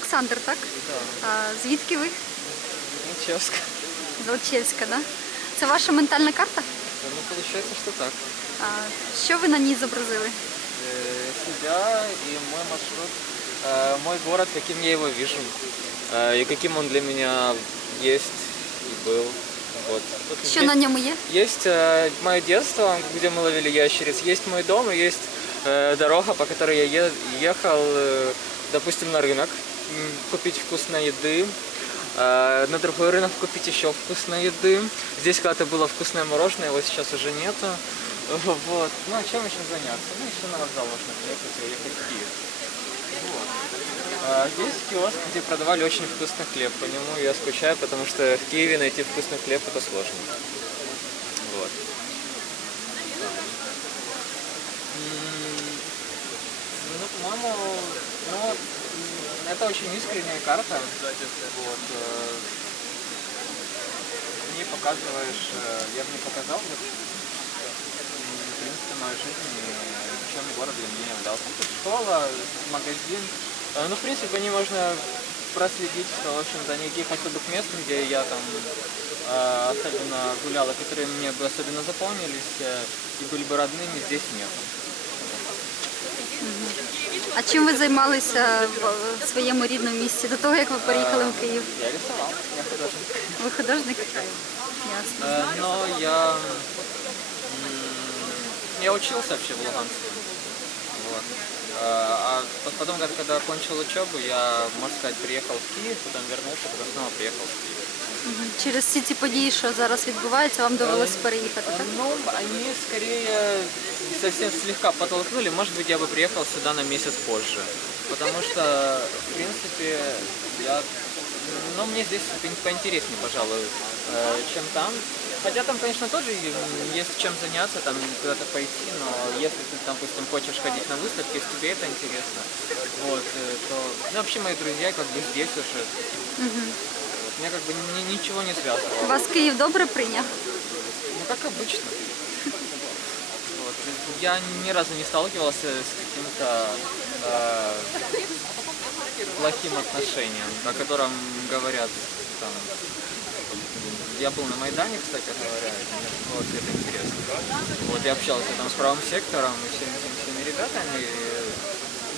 Олександр, так? Да, А, звідки ви? Чевск. З Олчевська, да? Це ваша ментальна карта? Ну, получается, что так. А, що ви на ній зобразили? Э, Себя и мой маршрут, э, мой город, каким я его вижу, э, и каким он для меня есть и был. Вот. Тут Що есть- на ньому є? Есть э, мое детство, где мы ловили ящериц, есть мой дом, и есть э, дорога, по которой я е- ехал, э, допустим, на рынок м, купить вкусной еды, э, на другой рынок купить еще вкусной еды. Здесь когда-то было вкусное мороженое, его сейчас уже нету. Вот. Ну а чем еще заняться? Ну еще на вокзал можно приехать и уехать в Киев. Вот. А Здесь киоск, где продавали очень вкусный хлеб. По нему я скучаю, потому что в Киеве найти вкусный хлеб это сложно. Вот. Ну, по-моему, это очень искренняя карта. Вот. э, В ней показываешь, э, я бы не показал, м, в принципе, мою жизнь, и чем город для меня являлся. Школа, магазин. Э, Ну, в принципе, ней можно проследить, что, в общем-то, никаких особых мест, где я там э, особенно гулял, и которые мне бы особенно запомнились и были бы родными, здесь нет. А чим ви займалися в своєму рідному місті до того, як ви переїхали в Київ? Я рисував, я художник. Ви художник? Ясно. Ну, Но я, я учился вообще в Луганске. Вот. Э, А пот- потом, когда- когда окончил учебу, я, можно сказать, приехал в Киев, потом вернулся, потом снова приехал в Киев. Мгм. Через всі ці події, що зараз відбуваються, вам довелося переїхати, так? Ну, они скорее совсем слегка подтолкнули. Может быть, я бы приехал сюда на месяц позже. Потому что, в принципе, я... ну, мне здесь по- поинтереснее, пожалуй, э, чем там. Хотя там, конечно, тоже есть чем заняться, там куда-то пойти, но если ты, допустим, хочешь ходить на выставки, если тебе это интересно, вот, э, то... Ну, вообще, мои друзья как бы здесь уже. Вот, меня как бы ни- ничего не связывало. Вас Київ добре прийняв? Ну, как обычно. Вот. Я ни разу не сталкивался с каким-то э, плохим отношением, о котором говорят там. Я был на Майдане, кстати говоря, и мне было все это интересно. Вот, я общался там с правым сектором и всеми, всеми, всеми ребятами. и,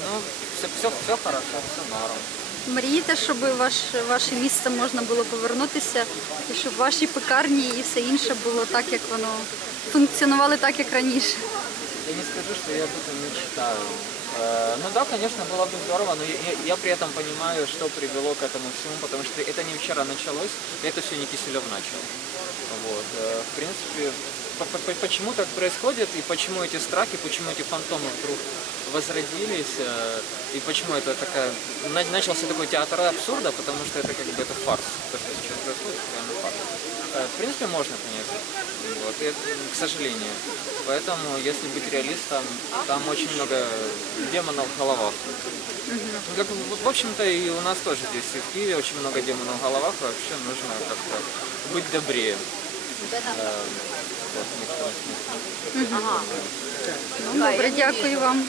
ну, все, все, все хорошо, все норм. Мрієте, щоб ваш, ваше місце можна було повернутися, і щоб ваші пекарні і все інше було так, як воно функціонували так, як раніше. Я не скажу, что я об этом мечтаю. Э, Ну да, конечно, было бы здорово, но я, я- при этом понимаю, что привело к этому всему, потому что это не вчера началось, это все не Киселев начал. Вот. э, В принципе, по- по- по- почему так происходит, и почему эти страхи, почему эти фантомы вдруг возродились, э, и почему это такая... на- Начался такой театр абсурда, потому что это как бы это фарс. То, что сейчас происходит, это фарс. В принципе, можно понять. Вот, и это, к сожалению. Поэтому, если быть реалистом, там очень много демонов в головах. Ну, Как, в- в общем-то, и у нас тоже здесь, и в Киеве очень много демонов в головах. Вообще нужно как-то быть добрее. Смысле. Ну, добре, дякую вам.